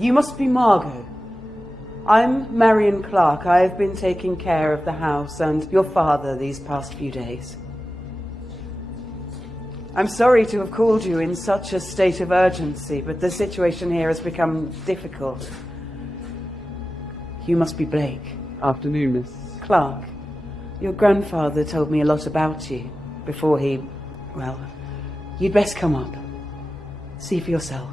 You must be Margot. I'm Marion Clark. I've been taking care of the house and your father these past few days. I'm sorry to have called you in such a state of urgency, but the situation here has become difficult. You must be Blake. Afternoon, Miss Clark. Your grandfather told me a lot about you before he... Well, you'd best come up. See for yourself.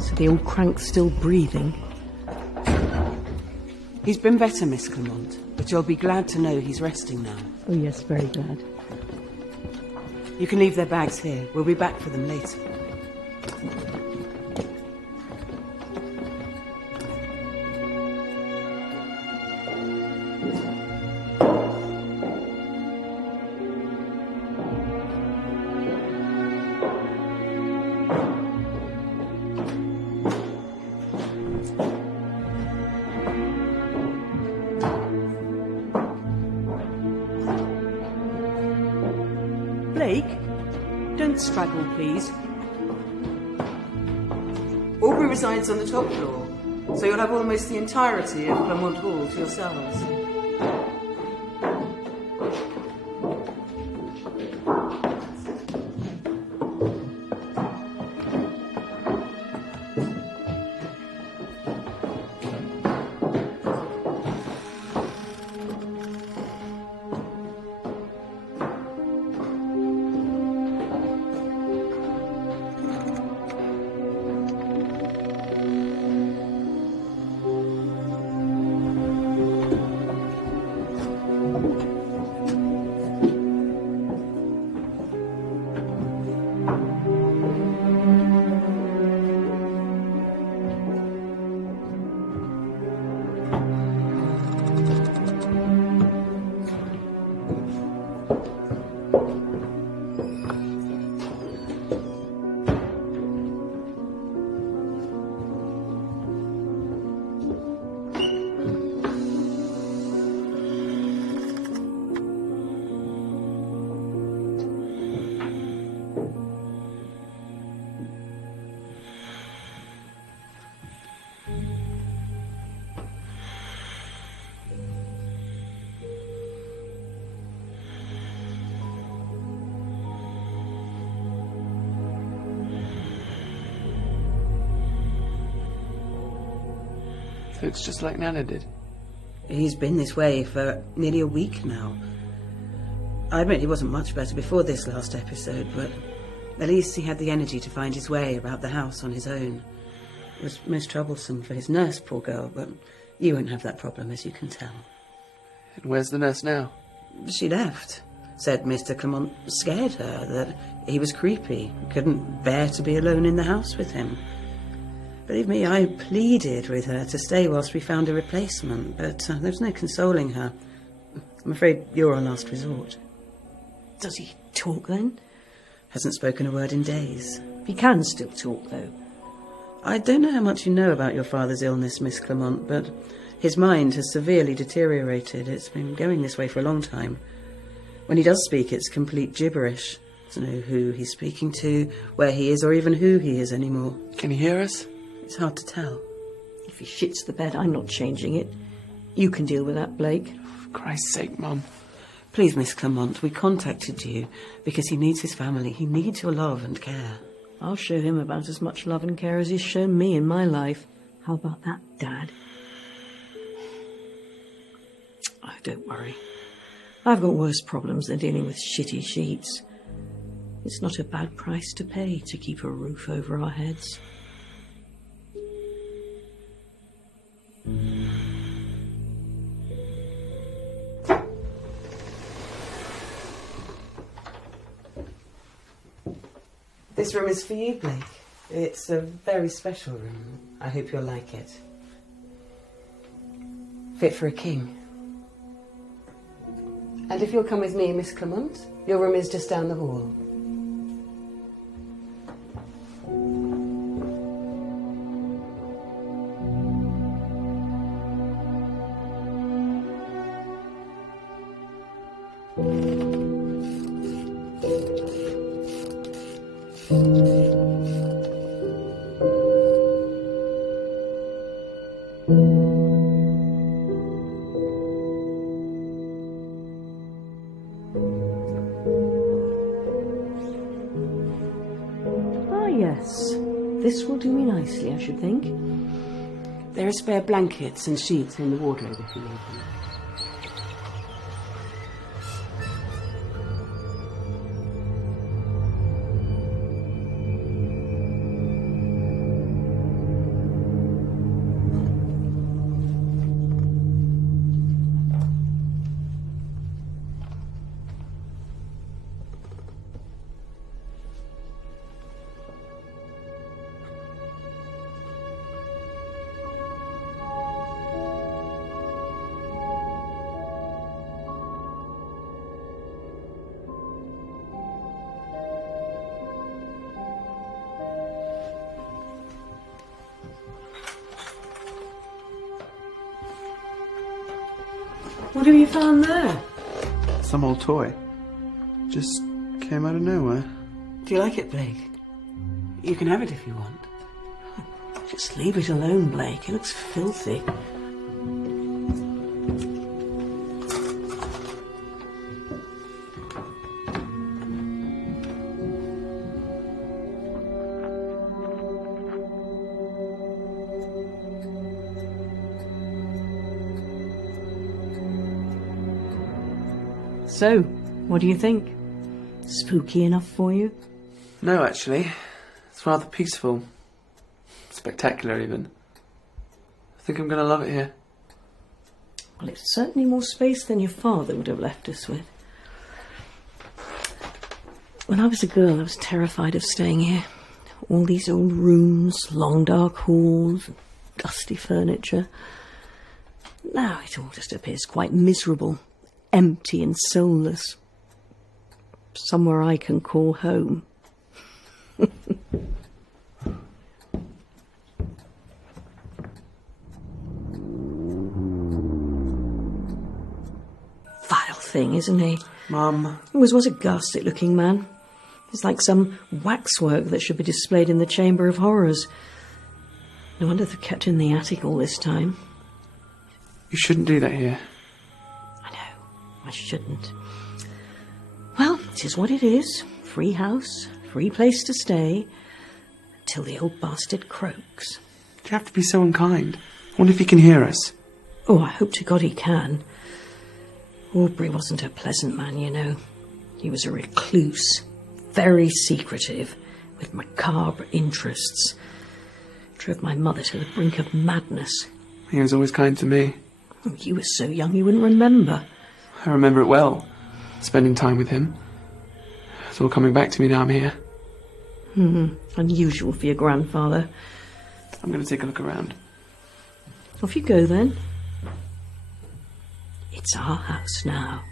So the old crank's still breathing? He's been better, Miss Clement, but you'll be glad to know he's resting now. Oh yes, very glad. You can leave their bags here. We'll be back for them later. Blake, don't straggle, please. Aubrey resides on the top floor, so you'll have almost the entirety of Flm Horor to yourselves. Looks just like Nana did. He's been this way for nearly a week now. I admit he wasn't much better before this last episode, but at least he had the energy to find his way about the house on his own. It was most troublesome for his nurse, poor girl, but you won't have that problem, as you can tell. And where's the nurse now? She left. Said Mr. Clement scared her, that he was creepy, couldn't bear to be alone in the house with him. Believe me, I pleaded with her to stay whilst we found a replacement, but there was no consoling her. I'm afraid you're our last resort. Does he talk then? Hasn't spoken a word in days. He can still talk, though. I don't know how much you know about your father's illness, Miss Clement, but his mind has severely deteriorated. It's been going this way for a long time. When he does speak, it's complete gibberish. To know who he's speaking to, where he is, or even who he is anymore. Can he hear us? It's hard to tell. If he shits the bed, I'm not changing it. You can deal with that, Blake. For Christ's sake, Mum. Please, Miss Clement, we contacted you because he needs his family. He needs your love and care. I'll show him about as much love and care as he's shown me in my life. How about that, Dad? Oh, don't worry. I've got worse problems than dealing with shitty sheets. It's not a bad price to pay to keep a roof over our heads. This room is for you, Blake. It's a very special room. I hope you'll like it. Fit for a king. And if you'll come with me, Miss Clement, your room is just down the hall. Yes, this will do me nicely, I should think. There are spare blankets and sheets in the wardrobe if you need them. What have you found there? Some old toy. Just came out of nowhere. Do you like it, Blake? You can have it if you want. Just leave it alone, Blake. It looks filthy. So, what do you think? Spooky enough for you? No, actually. It's rather peaceful. Spectacular, even. I think I'm going to love it here. Well, it's certainly more space than your father would have left us with. When I was a girl, I was terrified of staying here. All these old rooms, long dark halls, dusty furniture. Now it all just appears quite miserable, empty and soulless. Somewhere I can call home. Vile thing, isn't he? Mum. He was a ghastly looking man. He's like some waxwork that should be displayed in the Chamber of Horrors. No wonder they're kept in the attic all this time. You shouldn't do that here. I know, I shouldn't. Well, it is what it is. Free house, free place to stay, until the old bastard croaks. Do you have to be so unkind? I wonder if he can hear us. Oh, I hope to God he can. Aubrey wasn't a pleasant man, you know. He was a recluse, very secretive, with macabre interests. Drove my mother to the brink of madness. He was always kind to me. Oh, you were so young you wouldn't remember. I remember it well. Spending time with him. It's all coming back to me now I'm here. Unusual for your grandfather. I'm going to take a look around. Off you go, then. It's our house now.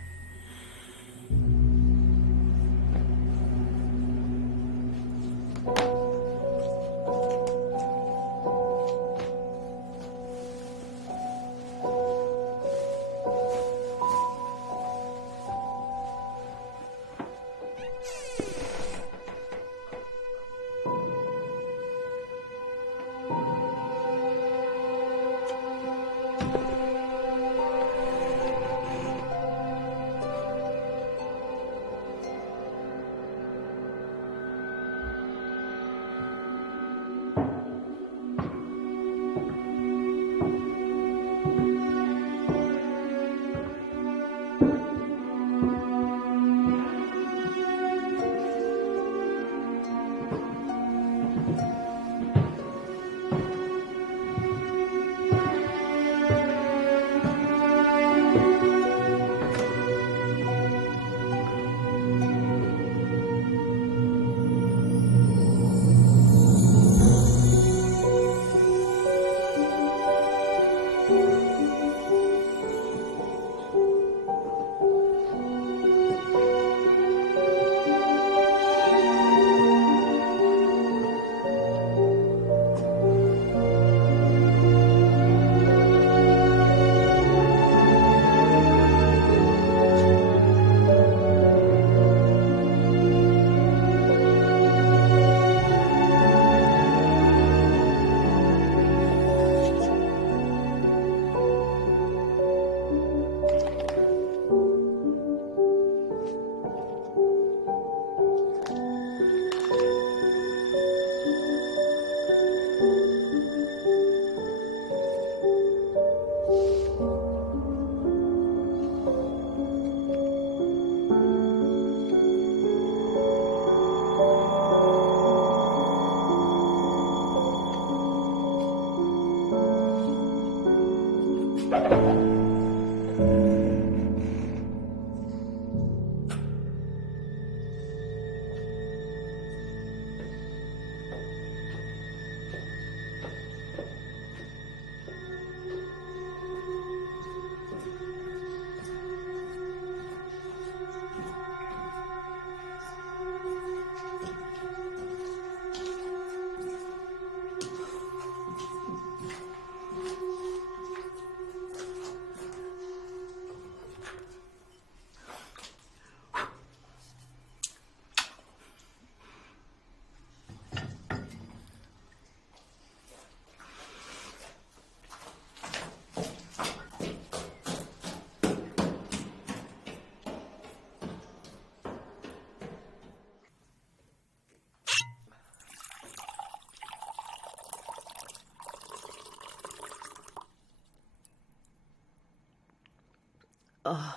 Oh.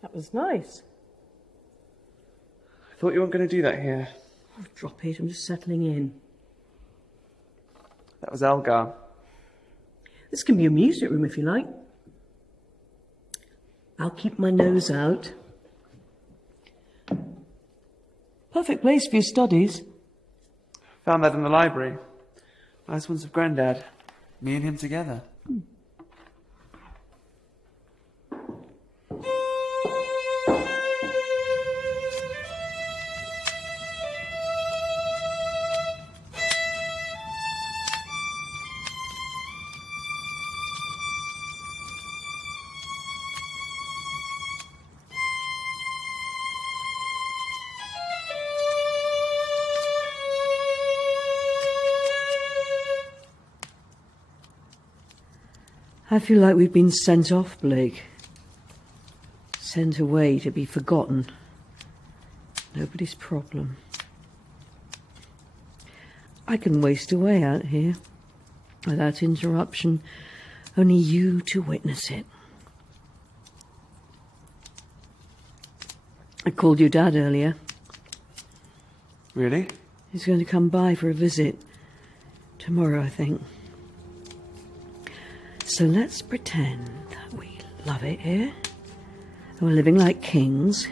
That was nice. I thought you weren't going to do that here. Oh, drop it, I'm just settling in. That was Elgar. This can be a music room if you like. I'll keep my nose out. Perfect place for your studies. Found that in the library. Nice ones of Grandad. Me and him together. I feel like we've been sent off, Blake. Sent away to be forgotten. Nobody's problem. I can waste away out here without interruption. Only you to witness it. I called your dad earlier. Really? He's going to come by for a visit. Tomorrow, I think. So let's pretend that we love it here. And we're living like kings.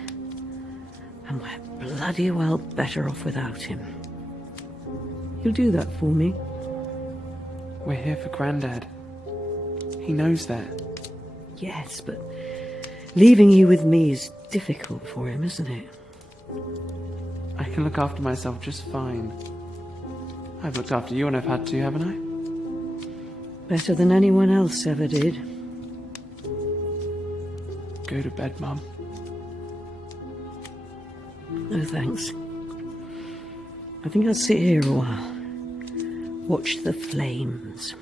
And we're bloody well better off without him. You'll do that for me? We're here for Grandad. He knows that. Yes, but leaving you with me is difficult for him, isn't it? I can look after myself just fine. I've looked after you when I've had to, haven't I? Better than anyone else ever did. Go to bed, Mum. No thanks. I think I'll sit here a while. Watch the flames.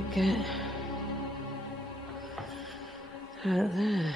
we get out there?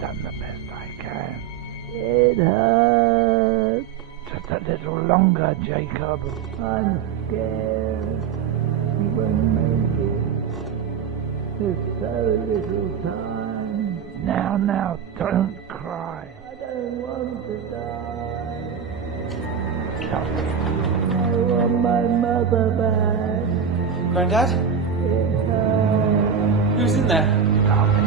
Done the best I can. It hurts. Just a little longer, Jacob. I'm scared. He won't make it. There's so little time. Now, don't cry. I don't want to die. I want my mother back. Granddad? It hurts. Who's in there? Stop it.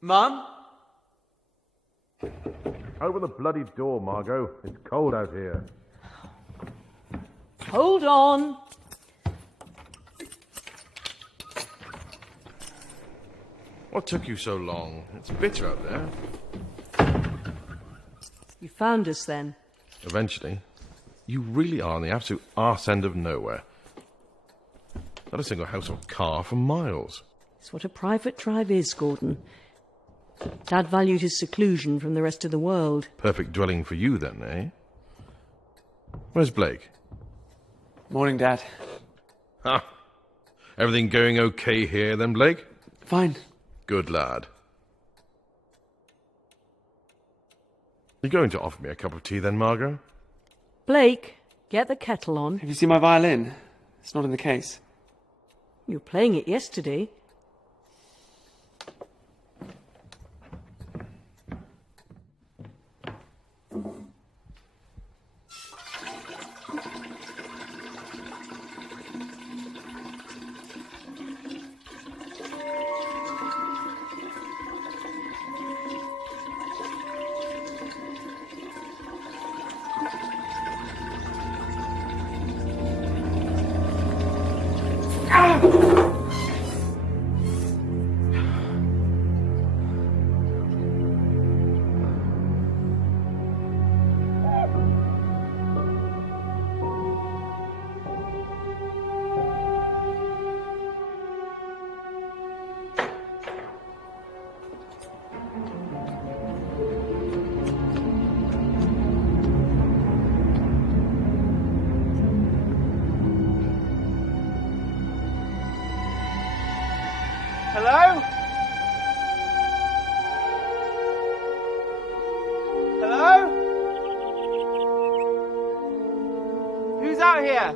Mum? Open the bloody door, Margot. It's cold out here. Hold on. What took you so long? It's bitter out there. You found us then. Eventually. You really are on the absolute arse end of nowhere. Not a single house or car for miles. It's what a private drive is, Gordon. Dad valued his seclusion from the rest of the world. Perfect dwelling for you then, eh? Where's Blake? Morning, Dad. Ha! Everything going okay here then, Blake? Fine. Good lad. You're going to offer me a cup of tea then, Margot? Blake, get the kettle on. Have you seen my violin? It's not in the case. You were playing it yesterday. fire here!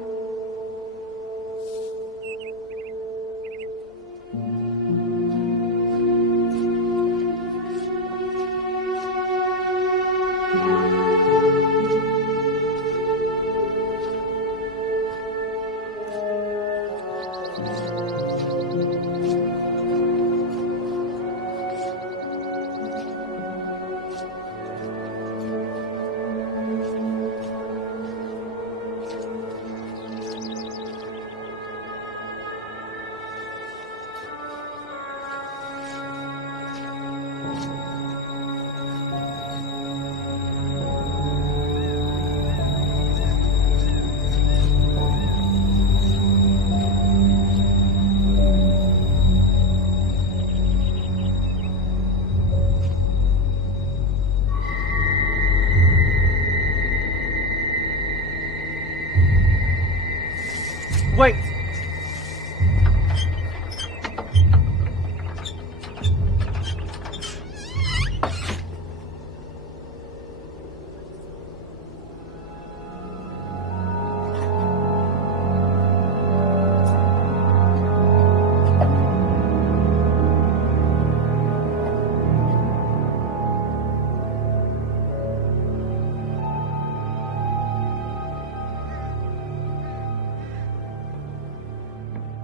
Wait!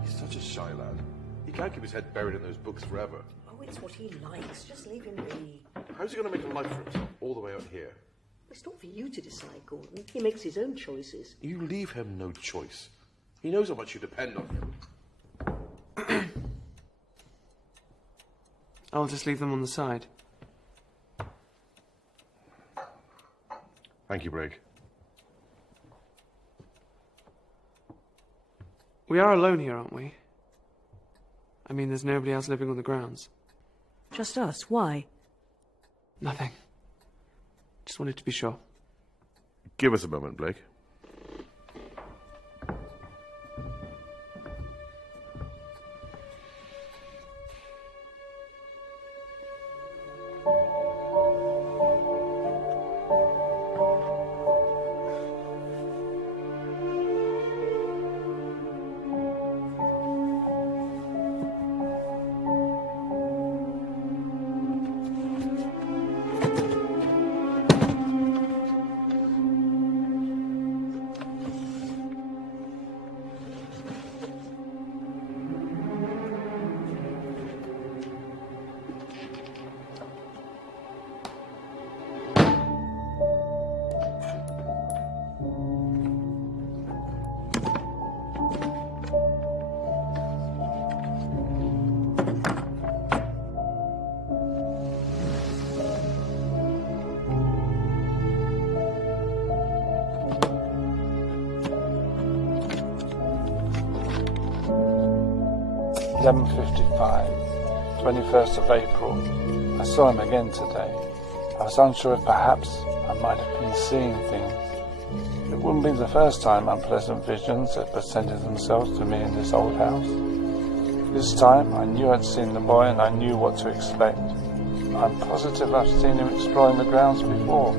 Such a shy lad. He can't keep his head buried in those books forever. Oh, it's what he likes. Just leave him be. How's he going to make a life for himself all the way out here? It's not for you to decide, Gordon. He makes his own choices. You leave him no choice. He knows how much you depend on him. I'll just leave them on the side. Thank you, Brig. We are alone here, aren't we? I mean, there's nobody else living on the grounds. Just us. Why? Nothing. Just wanted to be sure. Give us a moment, Blake. £11:55, 21st of April. I saw him again today. I was unsure if perhaps I might have been seeing things. It wouldn't be the first time unpleasant visions had presented themselves to me in this old house. This time I knew I'd seen the boy and I knew what to expect. I'm positive I've seen him exploring the grounds before.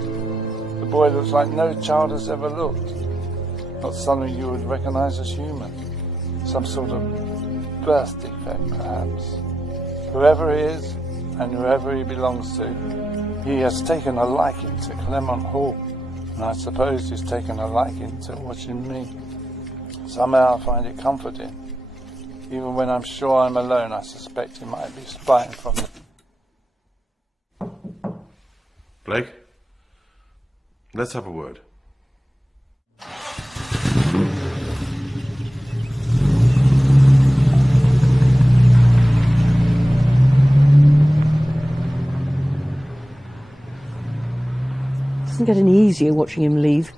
The boy looks like no child has ever looked. Not someone you would recognise as human. Some sort of birth defect, perhaps. Whoever he is, and whoever he belongs to, he has taken a liking to Flm Horor, and I suppose he's taken a liking to watching me. Somehow I find it comforting. Even when I'm sure I'm alone, I suspect he might be spying from the... Blake, let's have a word. Doesn't get any easier watching him leave.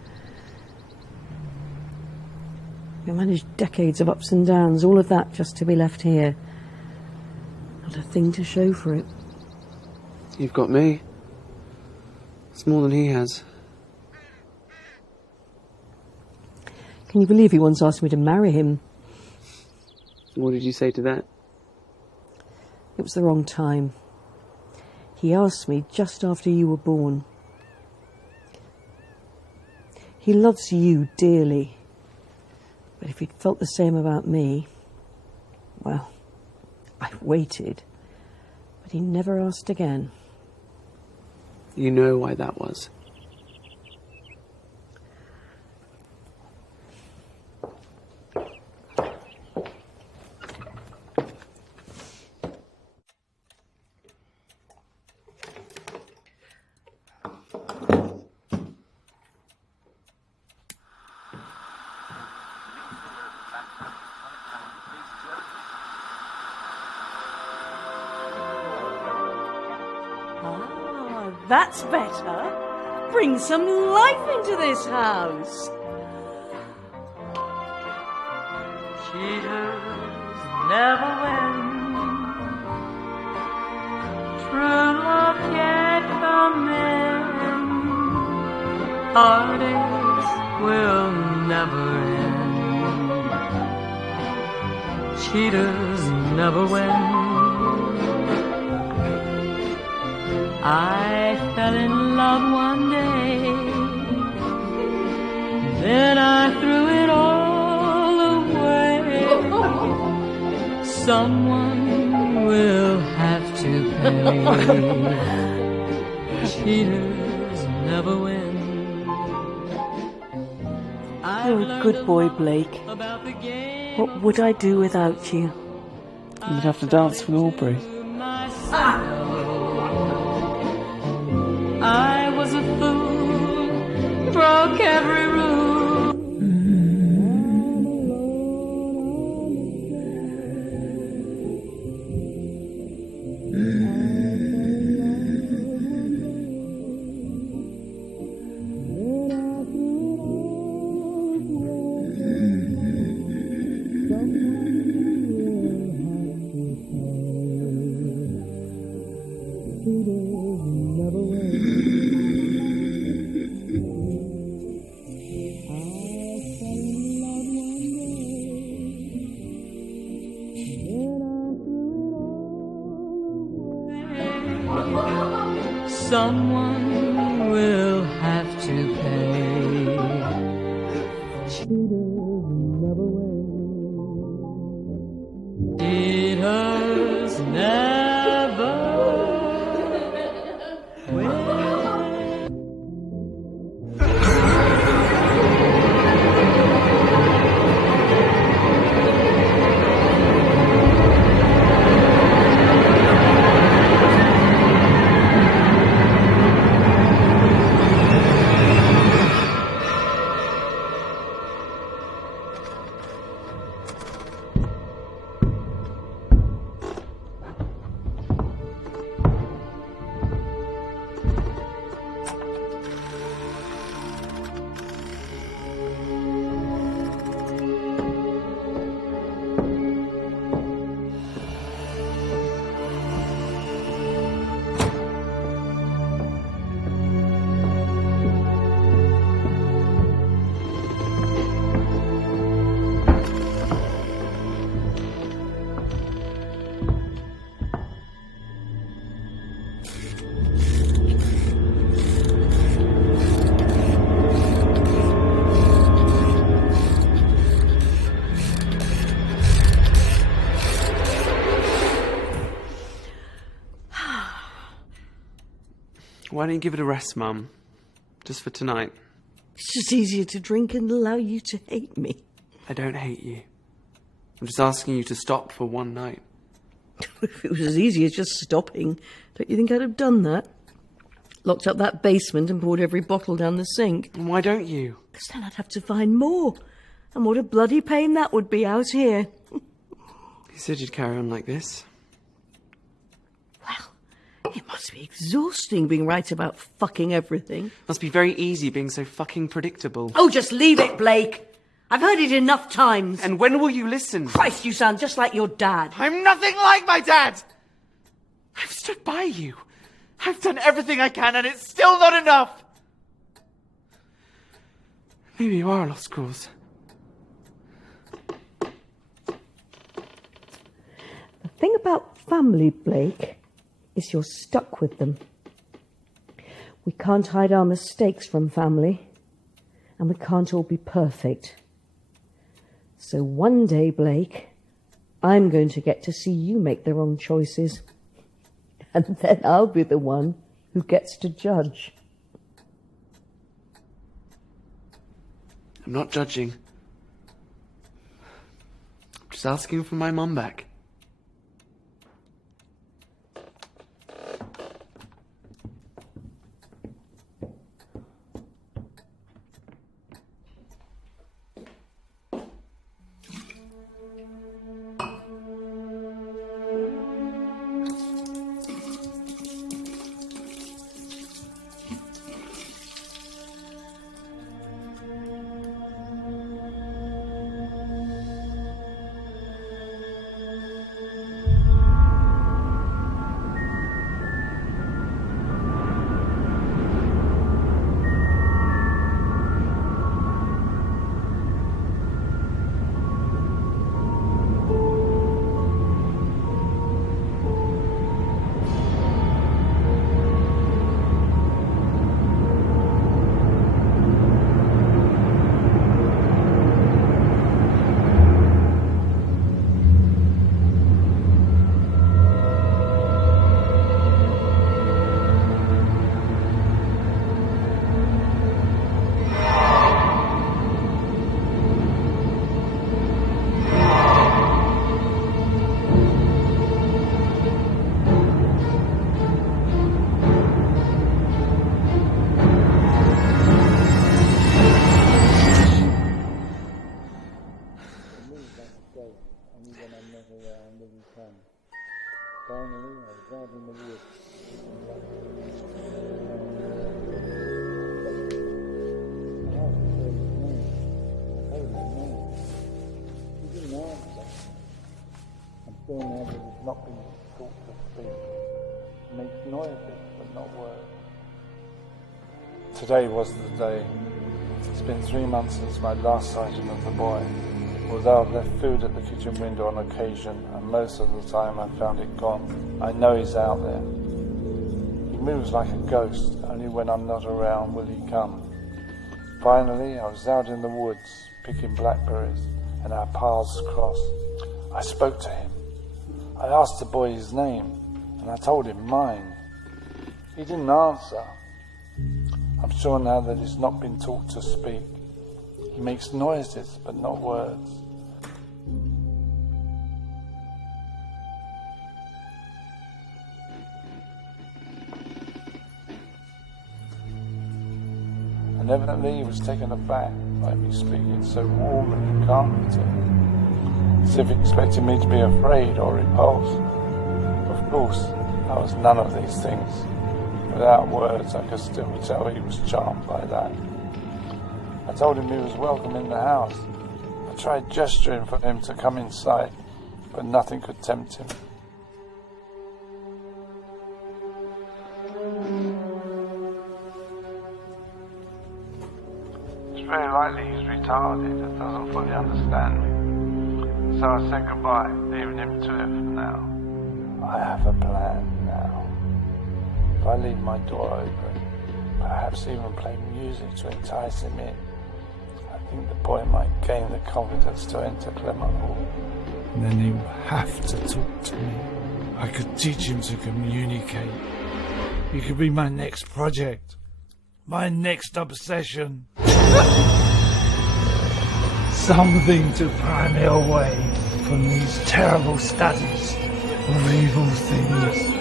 We managed decades of ups and downs, all of that just to be left here. Not a thing to show for it. You've got me. It's more than he has. Can you believe he once asked me to marry him? What did you say to that? It was the wrong time. He asked me just after you were born. He loves you dearly, But if he'd felt the same about me, well, I waited. But he never asked again. You know why that was? That's better. Bring some life into this house. Cheaters never win. True love can't come in. Heartaches will never end. Cheaters never win. I fell in love one day, then I threw it all away. Someone will have to pay. Cheaters never win. You're a good boy, Blake. What would I do without you? You'd have to dance with Aubrey. I was a fool, broke every rule. Someone will have to pay. Cheaters never win. Cheaters never win. Why don't you give it a rest, Mum? Just for tonight. It's just easier to drink and allow you to hate me. I don't hate you. I'm just asking you to stop for one night. If it was as easy as just stopping, don't you think I'd have done that? Locked up that basement and poured every bottle down the sink. And why don't you? Because then I'd have to find more. And what a bloody pain that would be out here. You said you'd carry on like this. Well, it must be exhausting being right about fucking everything. Must be very easy being so fucking predictable. Oh, just leave it, Blake. I've heard it enough times. And when will you listen? Christ, you sound just like your dad. I'm nothing like my dad! I've stood by you. I've done everything I can and it's still not enough! Maybe you are a lost cause. The thing about family, Blake, is you're stuck with them. We can't hide our mistakes from family, and we can't all be perfect. So one day, Blake, I'm going to get to see you make the wrong choices. And then I'll be the one who gets to judge. I'm not judging. I'm just asking for my mum back. Now that he's not been taught to speak. He makes noises, but not words. Today was the day. It's been 3 months since my last sighting of the boy. Although I've left food at the kitchen window on occasion, and most of the time I've found it gone, I know he's out there. He moves like a ghost, only when I'm not around will he come. Finally, I was out in the woods, picking blackberries, and our paths crossed. I spoke to him. I asked the boy his name, and I told him mine. He didn't answer. I'm sure now that he's not been taught to speak. He makes noises, but not words. And evidently he was taken aback by me speaking so warmly and calmly to him, as if he expected me to be afraid or repulsed. Of course, I was none of these things. Without words, I could still tell he was charmed by that. I told him he was welcome in the house. I tried gesturing for him to come inside, but nothing could tempt him. It's very likely he's retarded and doesn't fully understand me. So I said goodbye, leaving him to it for now. I have a plan now. If I leave my door open, perhaps even play music to entice him in, I think the boy might gain the confidence to enter Flm Horor. And then he will have to talk to me. I could teach him to communicate. He could be my next project. My next obsession. Something to pry me away from these terrible studies of evil things.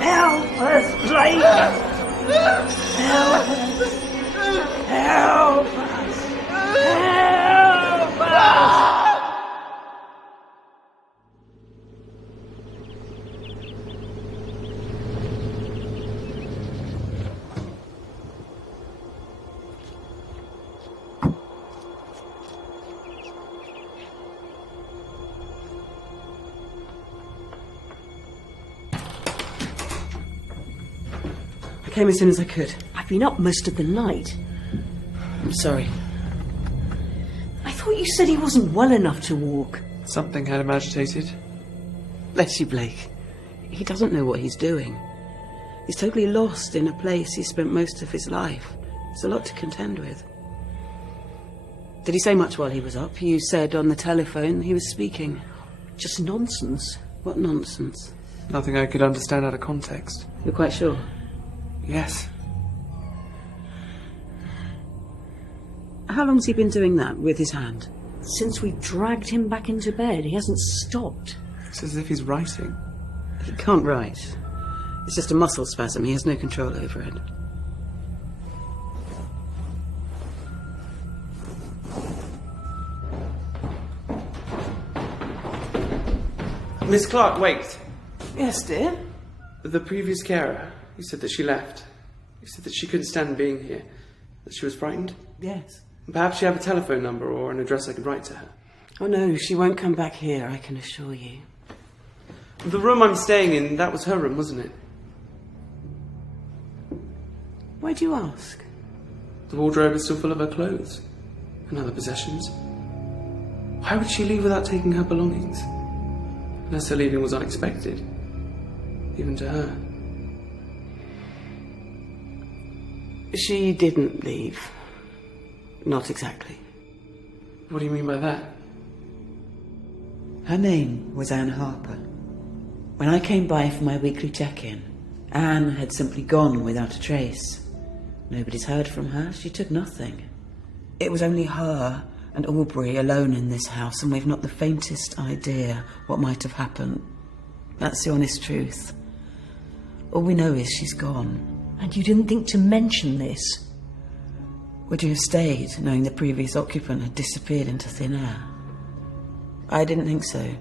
Help us, Blake! Help us! Help us! Help us! I came as soon as I could. I've been up most of the night. I'm sorry. I thought you said he wasn't well enough to walk. Something had him agitated. Bless you, Blake. He doesn't know what he's doing. He's totally lost in a place he spent most of his life. It's a lot to contend with. Did he say much while he was up? You said on the telephone he was speaking. Just nonsense. What nonsense? Nothing I could understand out of context. You're quite sure? Yes. How long's he been doing that with his hand? Since we dragged him back into bed, he hasn't stopped. It's as if he's writing. He can't write. It's just a muscle spasm. He has no control over it. Miss Clark, wait. Yes, dear? The previous carer, you said that she left. You said that she couldn't stand being here. That she was frightened. Yes. Perhaps you have a telephone number or an address I could write to her. Oh no, she won't come back here, I can assure you. The room I'm staying in, that was her room, wasn't it? Why do you ask? The wardrobe is still full of her clothes and other possessions. Why would she leave without taking her belongings? Unless her leaving was unexpected, even to her. She didn't leave. Not exactly. What do you mean by that? Her name was Anne Harper. When I came by for my weekly check-in, Anne had simply gone without a trace. Nobody's heard from her. She took nothing. It was only her and Aubrey alone in this house, and we've not the faintest idea what might have happened. That's the honest truth. All we know is she's gone. And you didn't think to mention this? Would you have stayed, knowing the previous occupant had disappeared into thin air? I didn't think so.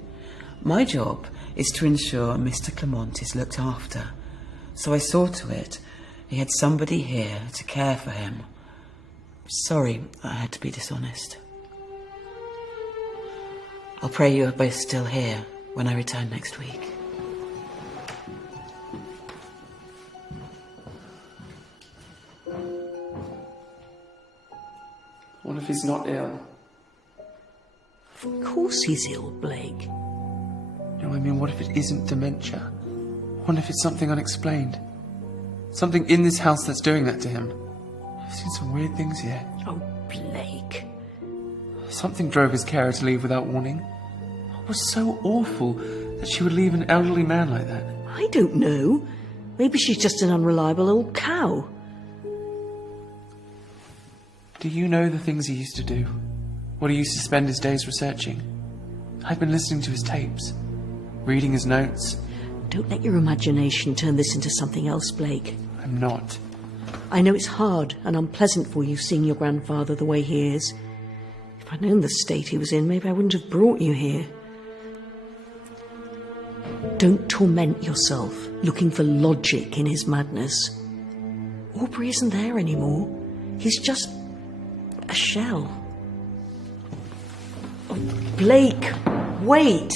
My job is to ensure Mr. Clement is looked after. So I saw to it he had somebody here to care for him. Sorry, I had to be dishonest. I'll pray you are both still here when I return next week. What if he's not ill? Of course he's ill, Blake. No, I mean, what if it isn't dementia? What if it's something unexplained? Something in this house that's doing that to him? I've seen some weird things here. Oh, Blake. Something drove his carer to leave without warning. It was so awful that she would leave an elderly man like that. I don't know. Maybe she's just an unreliable old cow. Do you know the things he used to do? What he used to spend his days researching? I've been listening to his tapes, reading his notes. Don't let your imagination turn this into something else, Blake. I'm not. I know it's hard and unpleasant for you seeing your grandfather the way he is. If I'd known the state he was in, maybe I wouldn't have brought you here. Don't torment yourself looking for logic in his madness. Aubrey isn't there anymore. He's just a shell. Oh, Blake, wait!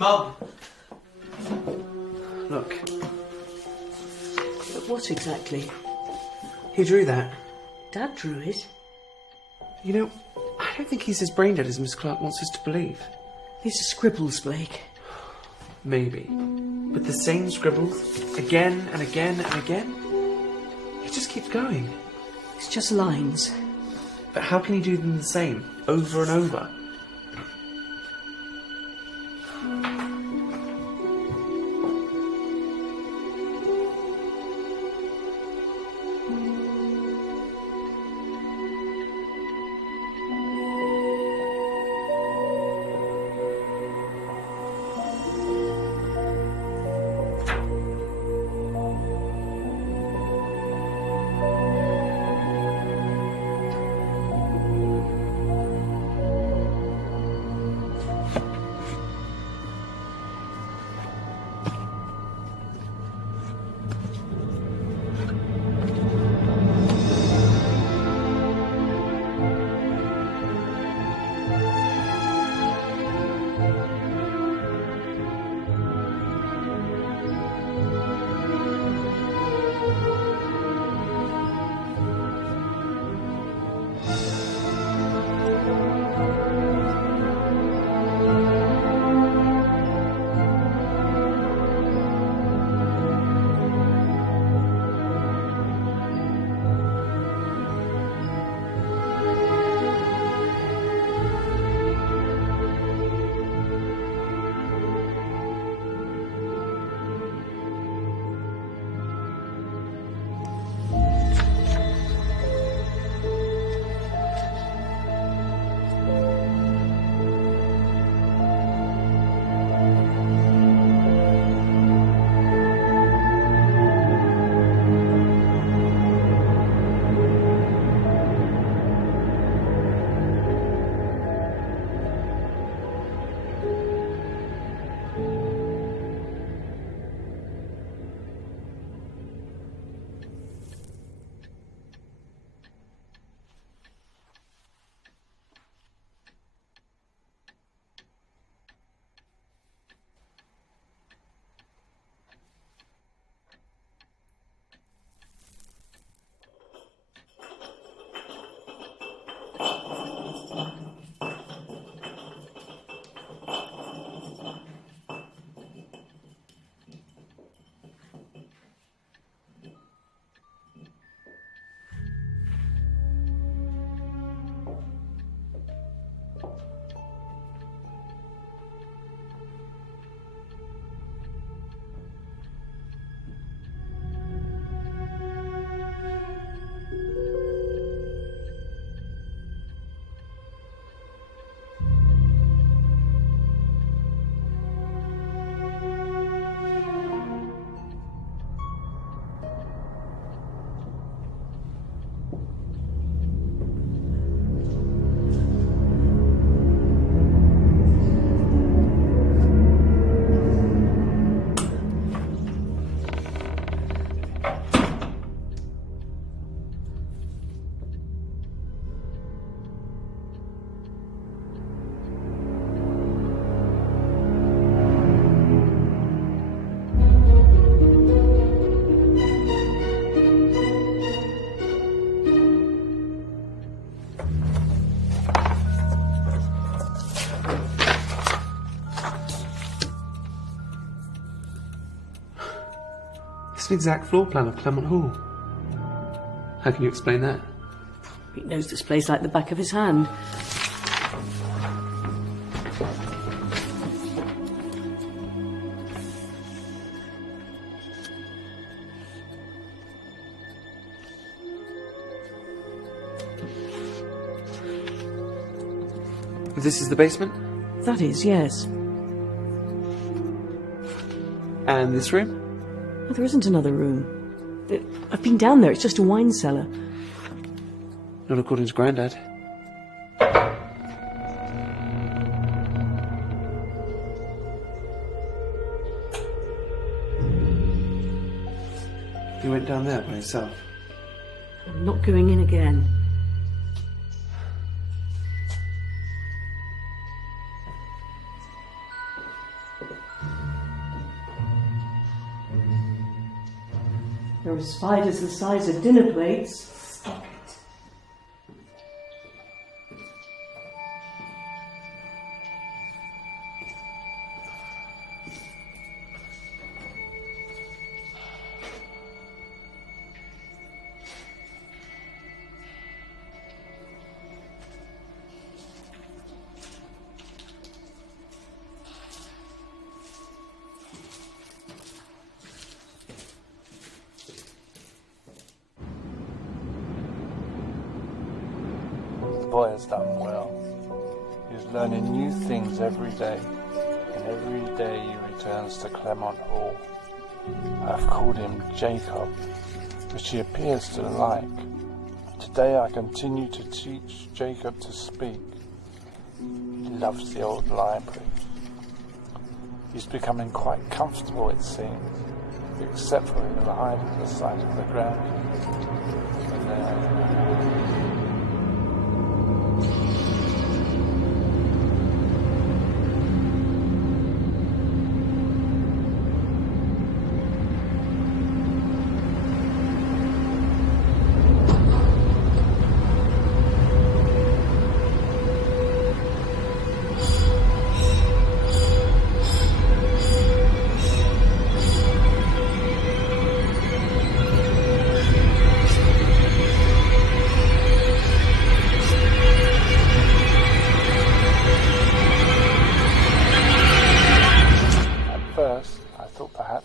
Mum! Look, What exactly? he drew that. Dad drew it. You know, I don't think he's as brain dead as Miss Clark wants us to believe. These are scribbles, Blake. Maybe. But the same scribbles, again and again and again? He just keeps going. It's just lines. But how can he do them the same, over and over? An exact floor plan of Flm Horor. How can you explain that? He knows this place like the back of his hand. This is the basement? That is, yes. And this room? Oh, there isn't another room. I've been down there, it's just a wine cellar. Not according to Grandad. He went down there by himself. I'm not going in again. There are spiders the size of dinner plates. Stop it. The boy has done well. He is learning new things every day, and every day he returns to Flm Horor. I have called him Jacob, which he appears to like. Today I continue to teach Jacob to speak. He loves the old library. He's becoming quite comfortable, it seems, except for he will hide at the side of the ground. And then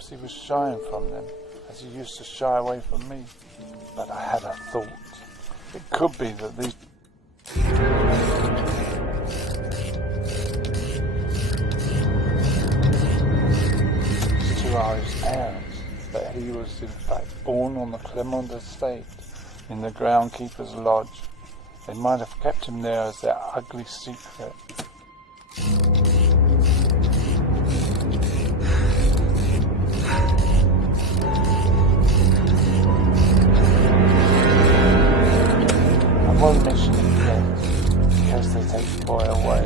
he was shying from them, as he used to shy away from me. But I had a thought. It could be that these two are his parents, that he was in fact born on the Clement estate, in the groundkeeper's lodge. They might have kept him there as their ugly secret. I won't mention it yet, in case they take the boy away.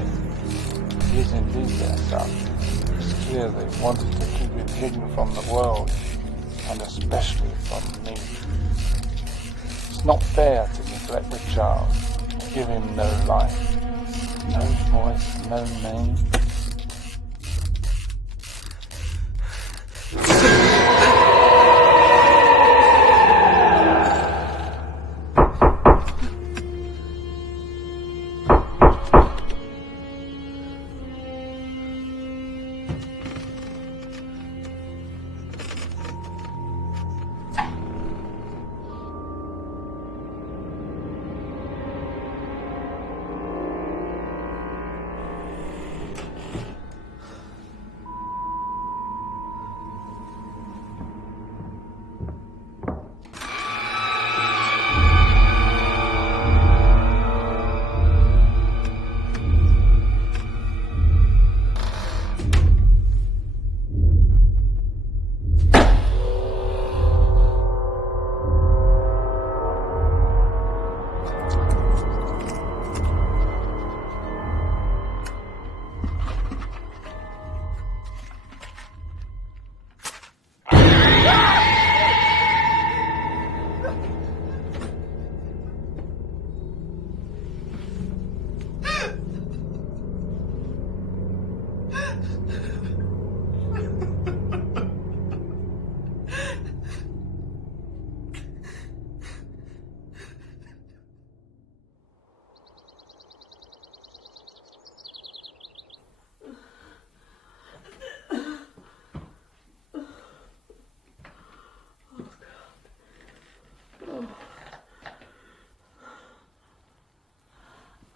He is indeed their son. It's clear they wanted to keep him hidden from the world, and especially from me. It's not fair to neglect the child, give him no life, no voice, no name.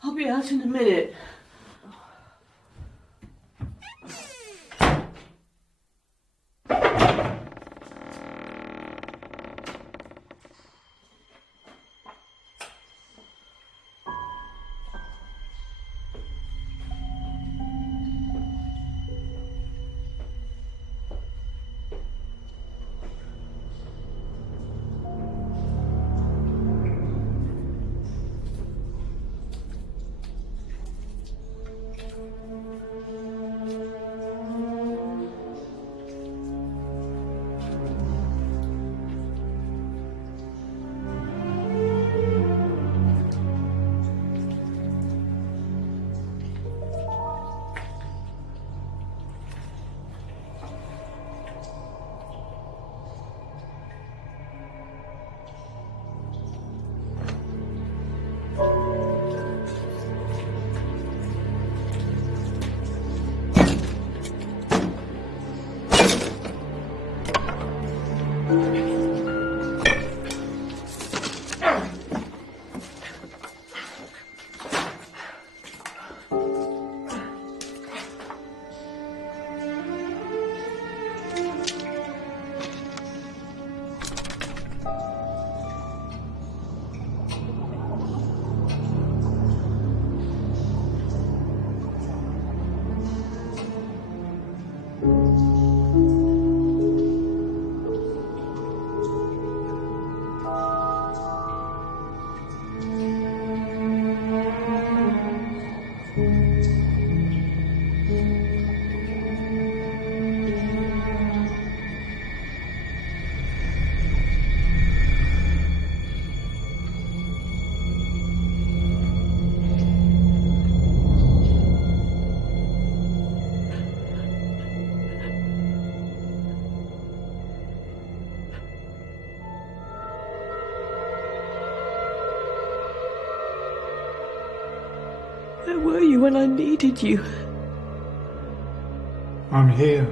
I'll be out in a minute. Where were you when I needed you? I'm here.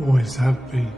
Always have been.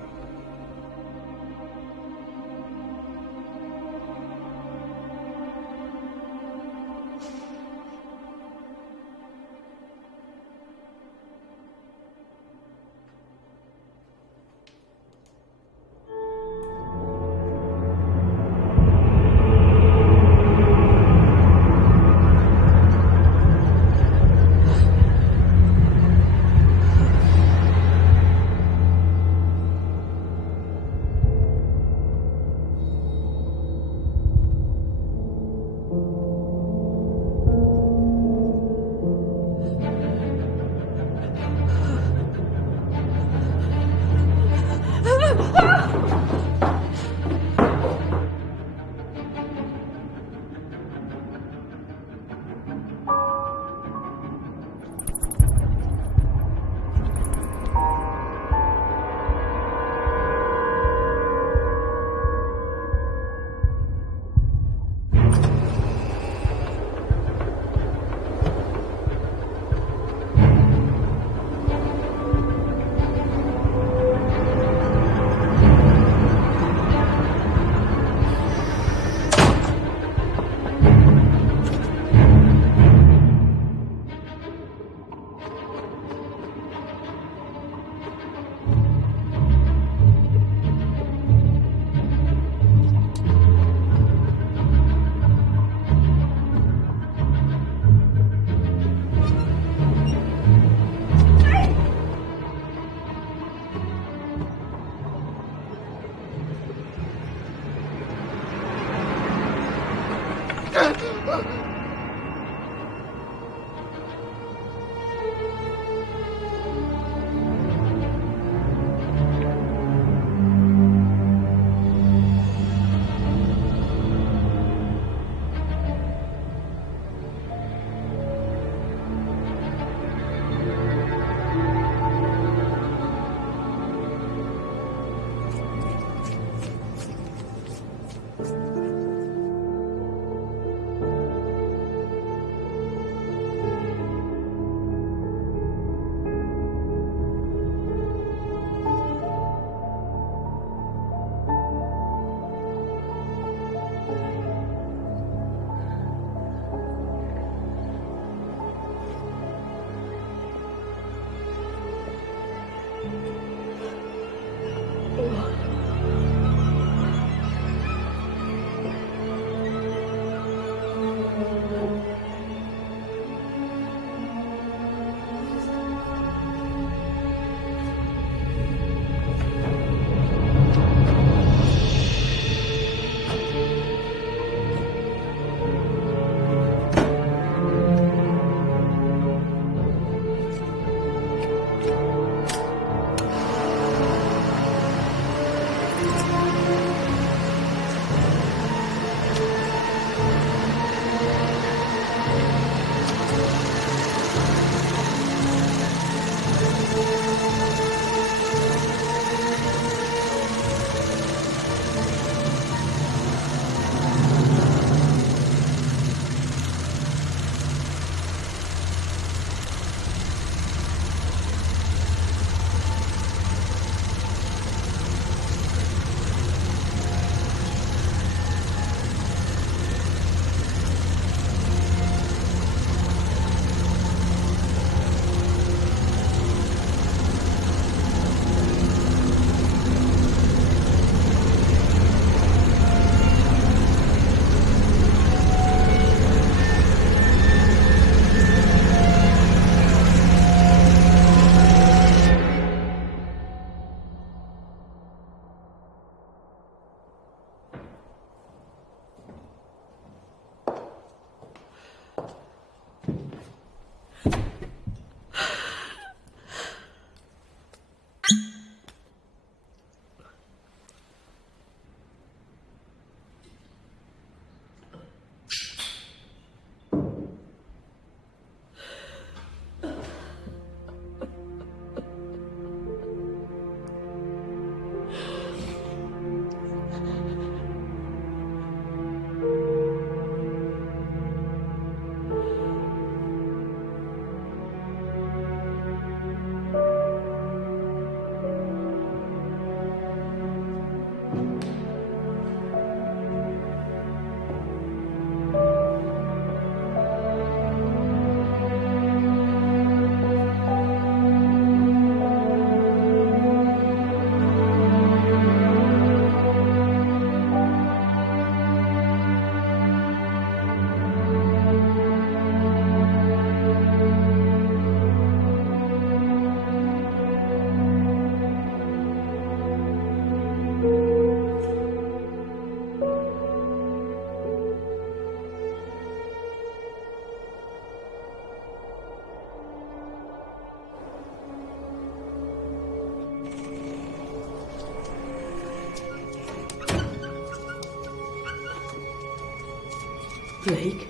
Blake?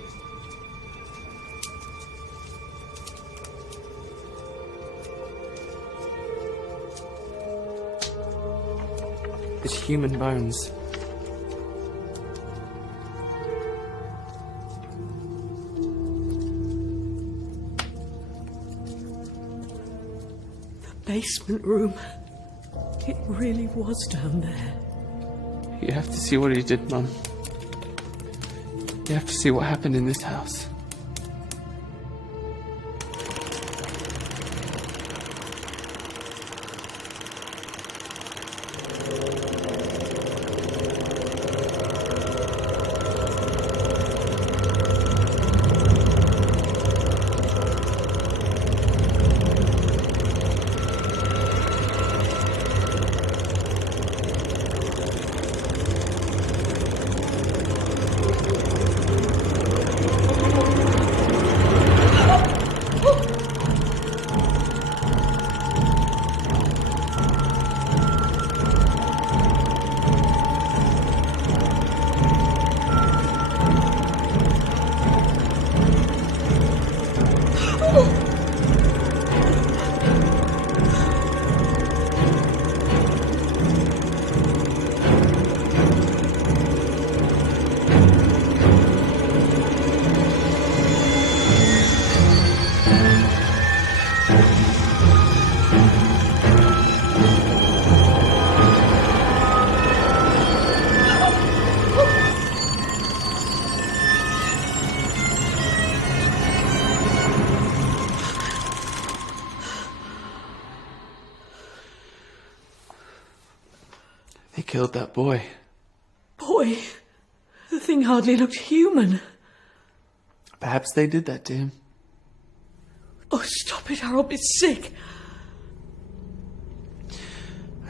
It's human bones. Basement room. It really was down there. You have to see what he did, Mum. You have to see what happened in this house. They killed that boy. Boy? The thing hardly looked human. Perhaps they did that to him. Oh, stop it, I'll be sick.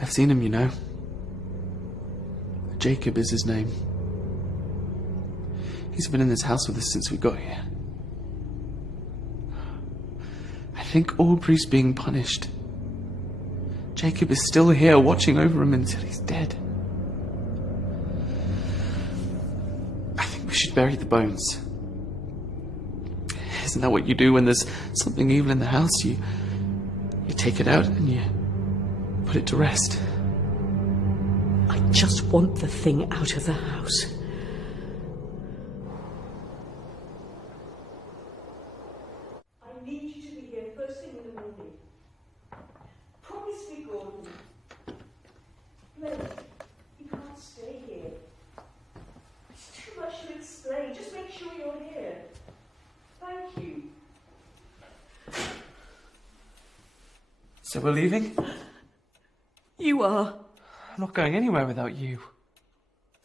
I've seen him, you know. Jacob is his name. He's been in this house with us since we got here. I think Aubrey's being punished. Jacob is still here watching over him until he's dead. I think we should bury the bones. Isn't that what you do when there's something evil in the house? You take it out and you put it to rest. I just want the thing out of the house. I need you to be here first thing in the morning. Promise me, Gordon. Blake, you can't stay here. It's too much to explain. Just make sure you're here. Thank you. So we're leaving? You are. I'm not going anywhere without you.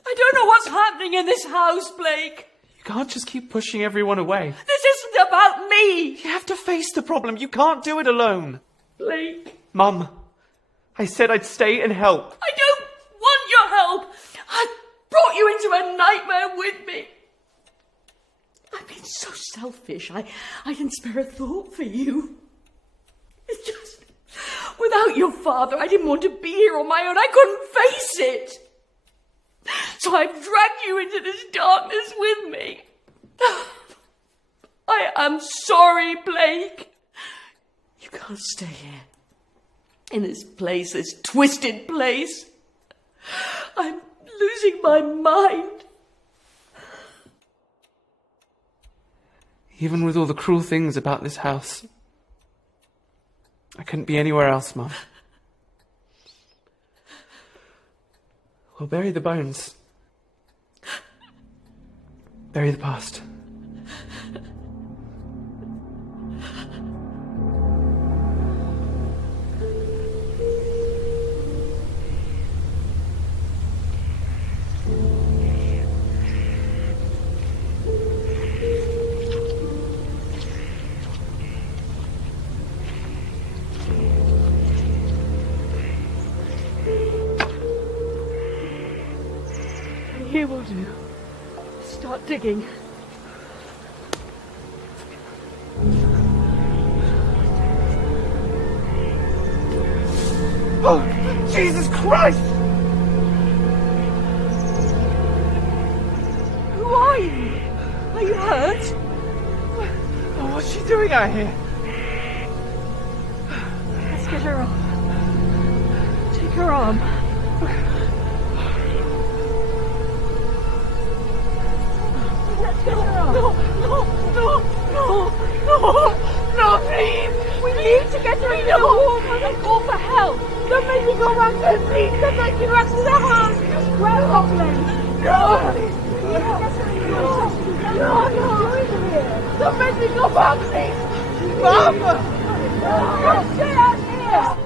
I don't know what's happening in this house, Blake. You can't just keep pushing everyone away. This isn't about me. You have to face the problem. You can't do it alone. Blake. Mum, I said I'd stay and help. I don't want your help. I brought you into a nightmare with me. I've been so selfish. I didn't spare a thought for you. It's just, without your father, I didn't want to be here on my own. I couldn't face it. So I've dragged you into this darkness with me. I am sorry, Blake. You can't stay here. In this place, this twisted place. I'm losing my mind. Even with all the cruel things about this house, I couldn't be anywhere else, Mum. We'll bury the bones. Bury the past. Here will do. Start digging. Oh, Jesus Christ! Who are you? Are you hurt? Oh, what's she doing out here? Let's get her up. Take her arm. Let's get her up. No, please. We need to get her in the home and call for help. Don't make me go back there, please. Don't make me back to the house. Just grab her, please. No. Don't make me go back, please. Mama. No, stay out here.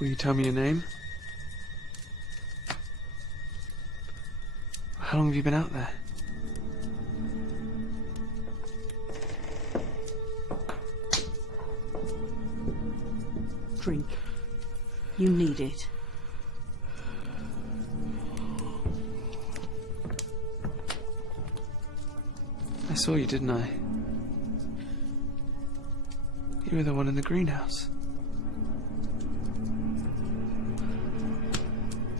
Will you tell me your name? How long have you been out there? Drink. You need it. I saw you, didn't I? You were the one in the greenhouse.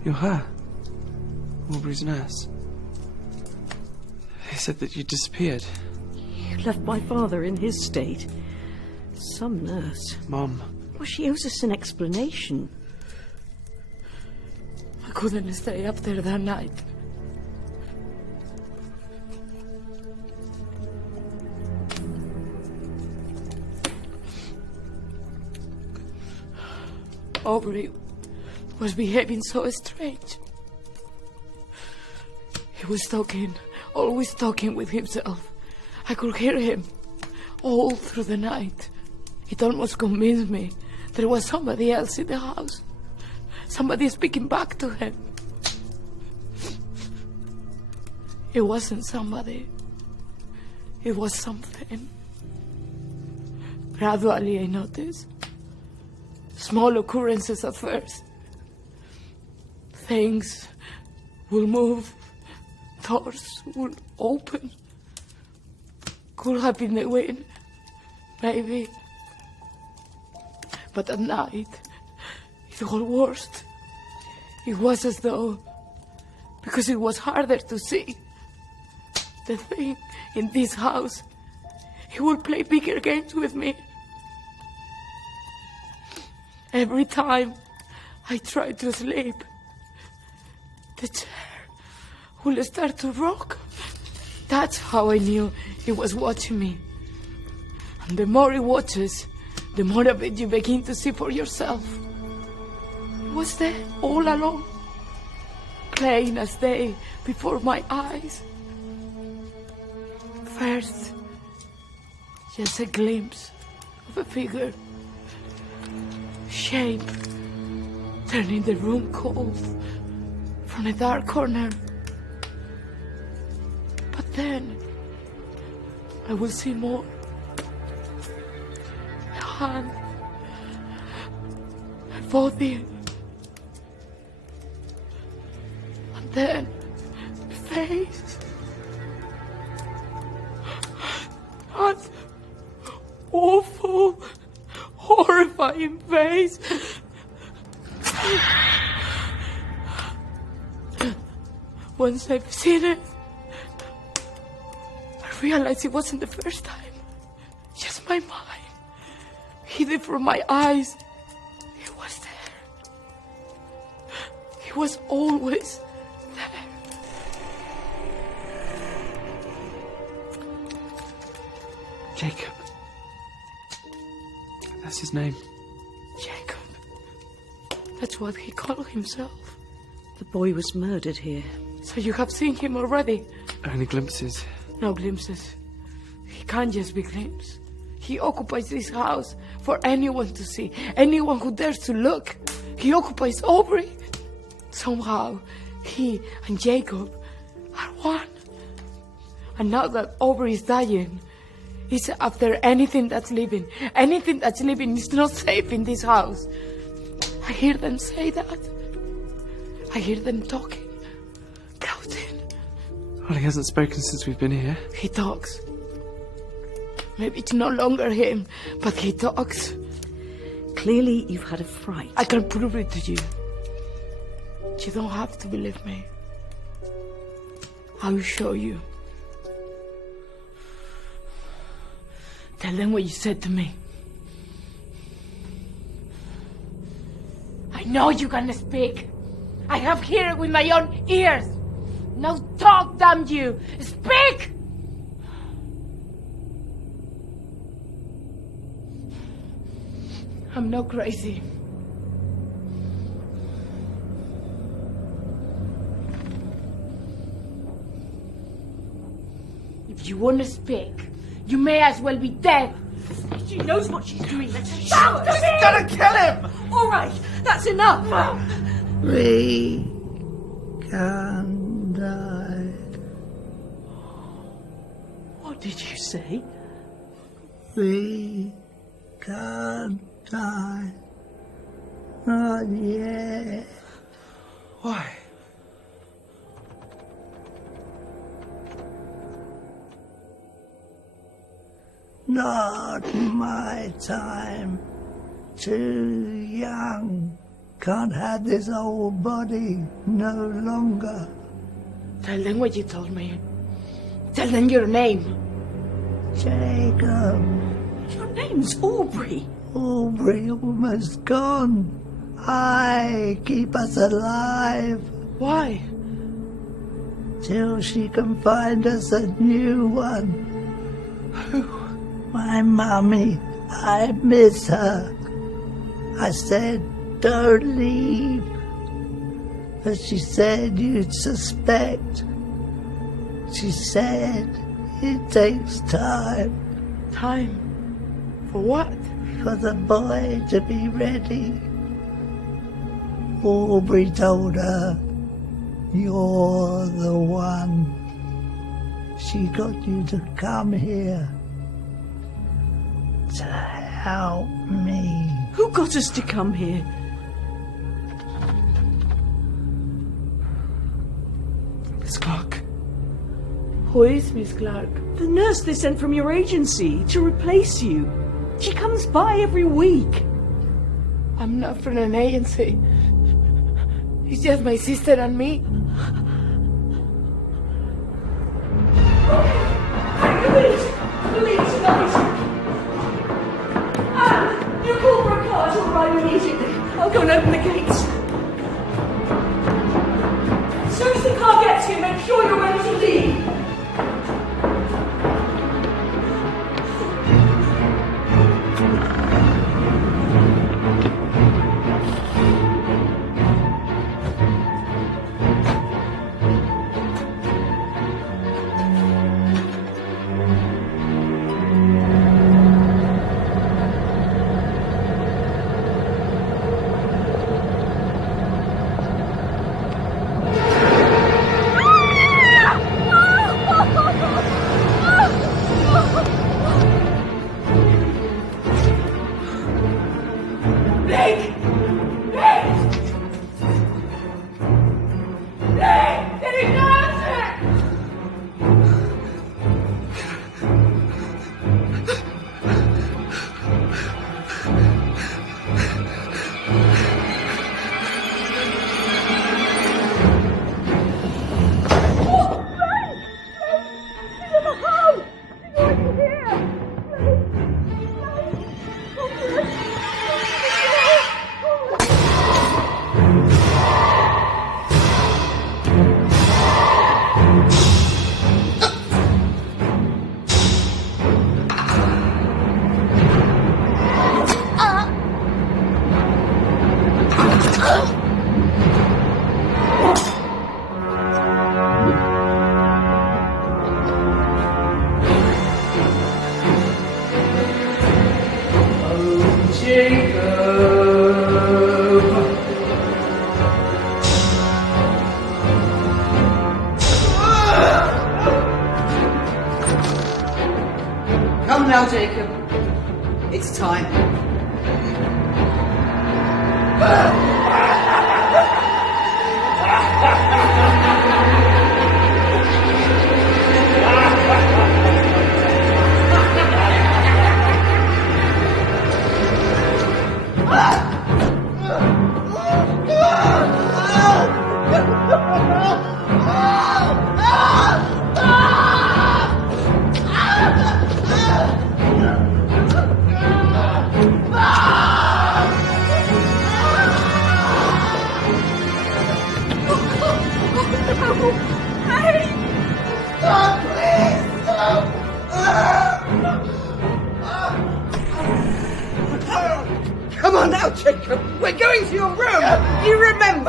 You're her. Aubrey's nurse. They said that you disappeared. You left my father in his state. Some nurse. Mom. Well, she owes us an explanation. I couldn't stay up there that night. Aubrey was behaving so strange. He was talking, always talking with himself. I could hear him all through the night. It almost convinced me there was somebody else in the house. Somebody speaking back to him. It wasn't somebody. It was something. Gradually I noticed. Small occurrences at first. Things will move. Doors will open. Could have been the wind. Maybe. But at night, it got worse. It was as though, because it was harder to see, the thing in this house, he would play bigger games with me. Every time I tried to sleep, the chair would start to rock. That's how I knew he was watching me. And the more he watches, the more of it you begin to see for yourself. He was there all along, plain as day before my eyes. First, just a glimpse of a figure, shape, turning the room cold from a dark corner. But then, I will see more. A hand, a body, and then a face. That awful, horrifying face. Once I've seen it, I realized it wasn't the first time. Just my mind, hidden from my eyes. He was there. He was always there. Jacob. That's his name. Jacob. That's what he called himself. The boy was murdered here. So you have seen him already? Only glimpses. No glimpses. He can't just be glimpsed. He occupies this house for anyone to see. Anyone who dares to look. He occupies Aubrey. Somehow, he and Jacob are one. And now that Aubrey is dying, he's after anything that's living. Anything that's living is not safe in this house. I hear them say that. I hear them talking. Gloating. Well, he hasn't spoken since we've been here. He talks. Maybe it's no longer him, but he talks. Clearly you've had a fright. I can prove it to you. You don't have to believe me. I will show you. Tell them what you said to me. I know you're gonna speak. I have heard it with my own ears. Now talk, damn you! Speak! I'm not crazy. If you want to speak, you may as well be dead. She knows what she's doing. Let's She's shout to me! Gonna kill him! All right, that's enough. Recondite. What did you say? Recondite. Not yet. Why? Not my time. Too young. Can't have this old body no longer. Tell them what you told me. Tell them your name. Jacob. Your name's Aubrey. Aubrey almost gone. I keep us alive Why? till she can find us a new one. Who? My mummy, I miss her. I said, don't leave. But she said you'd suspect. She said it takes time Time? For what? for the boy to be ready. Aubrey told her, you're the one. She got you to come here to help me. Who got us to come here? Miss Clark. Who is Miss Clark? The nurse they sent from your agency to replace you. She comes by every week. I'm not from an agency. It's just my sister and me. Police, tonight! Anne, you call for a car to arrive immediately. I'll go and open the gates. As soon as the car gets here, make sure you're ready to leave. Come now, Jacob. It's time.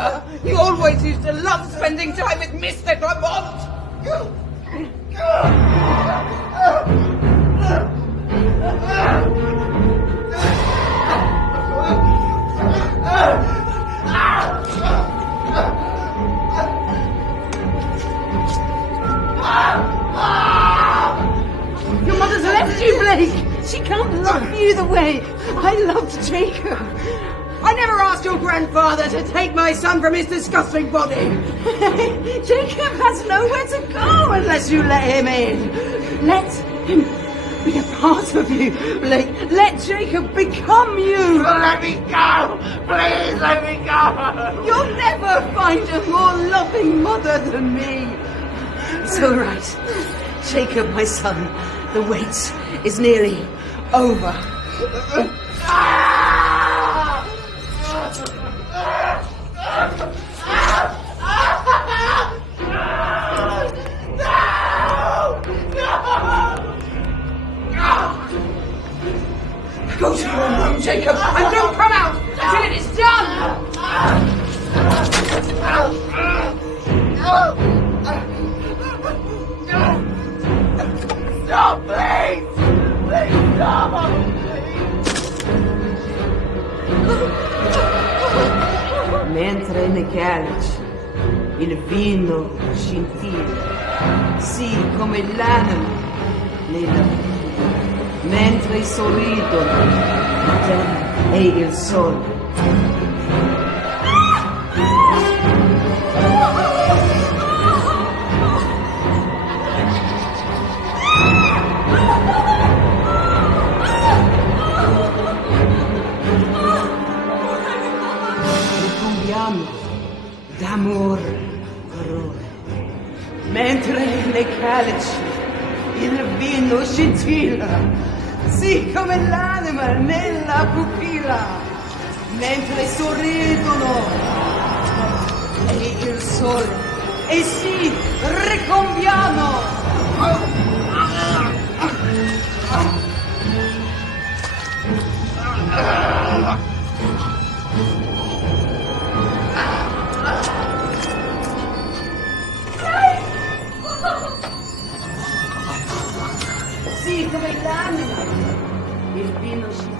Mother, you always used to love spending time with Mr. Clement. Your mother's left you, Blake. She can't love you the way I loved Jacob. I never asked your grandfather to take my son from his disgusting body. Jacob has nowhere to go unless you let him in. Let him be a part of you, Blake. Let Jacob become you. Let me go! Please let me go! You'll never find a more loving mother than me. It's all right. Jacob, my son, the wait is nearly over. Go to your room, Jacob, and don't come out until it is done! Stop, please! Please stop! Mentre ne calici il vino scintilla, sì come l'anima nella mentre sorridono la terra e il sole. D'amor, parole. Mentre nei calici il vino scintilla, sì come l'anima nella pupilla, mentre sorridono e il sole, e si ricambiano. Sì, come l'anima, il vino scintilla.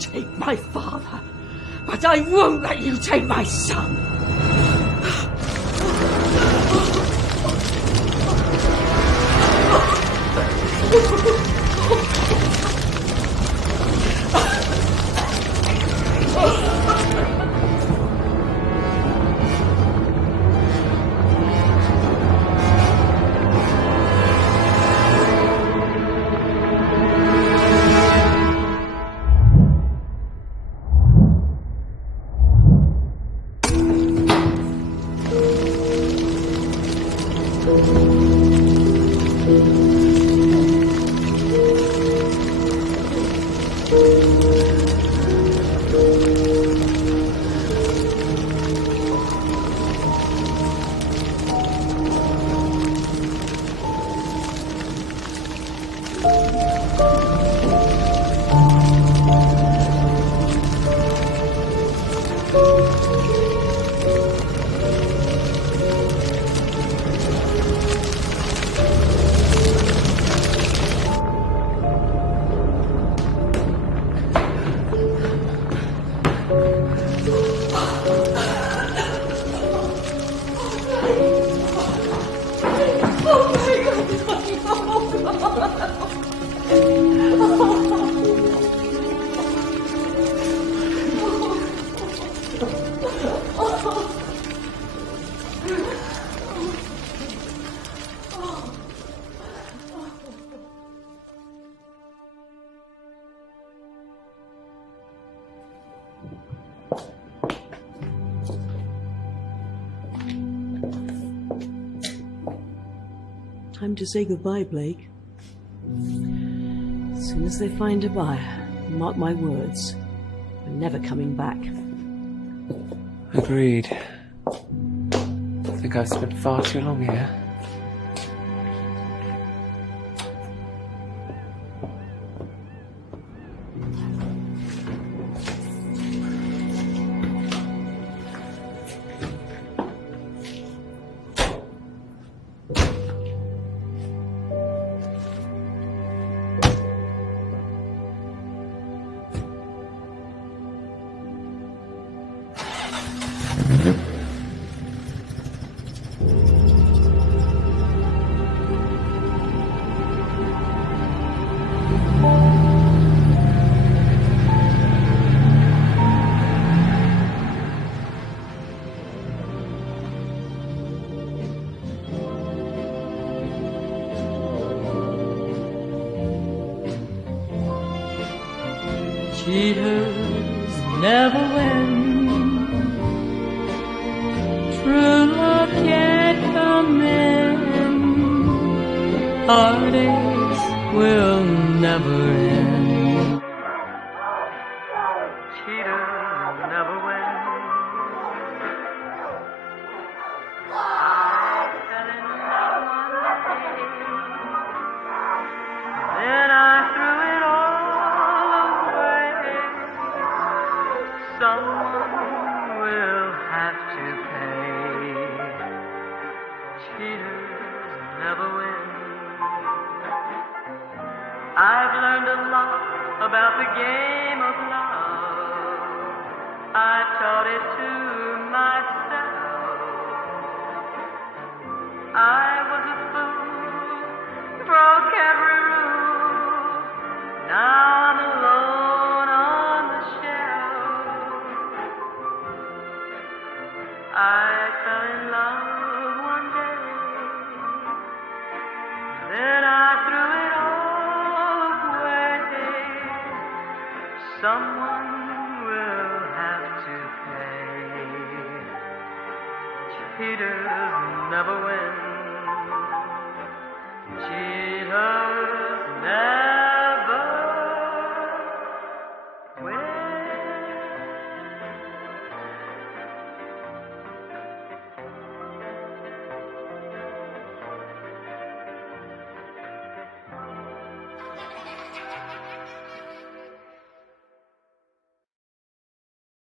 Take my father, but I won't let you take my son. Time to say goodbye, Blake. As soon as they find a buyer, mark my words, we're never coming back. Agreed. I think I've spent far too long here. Cheaters never win. True love can't come in. Heartaches will never end. Cheaters never win. I fell in love one day, then I threw it all away. Someone will have to pay. Cheaters never win. I've learned a lot about the game of love. I taught it to myself. I was a fool, broke every rule. Now I'm alone on the shelf. I fell in love one day, then I threw it all away. Someone will have to pay. Cheaters never win. Cheaters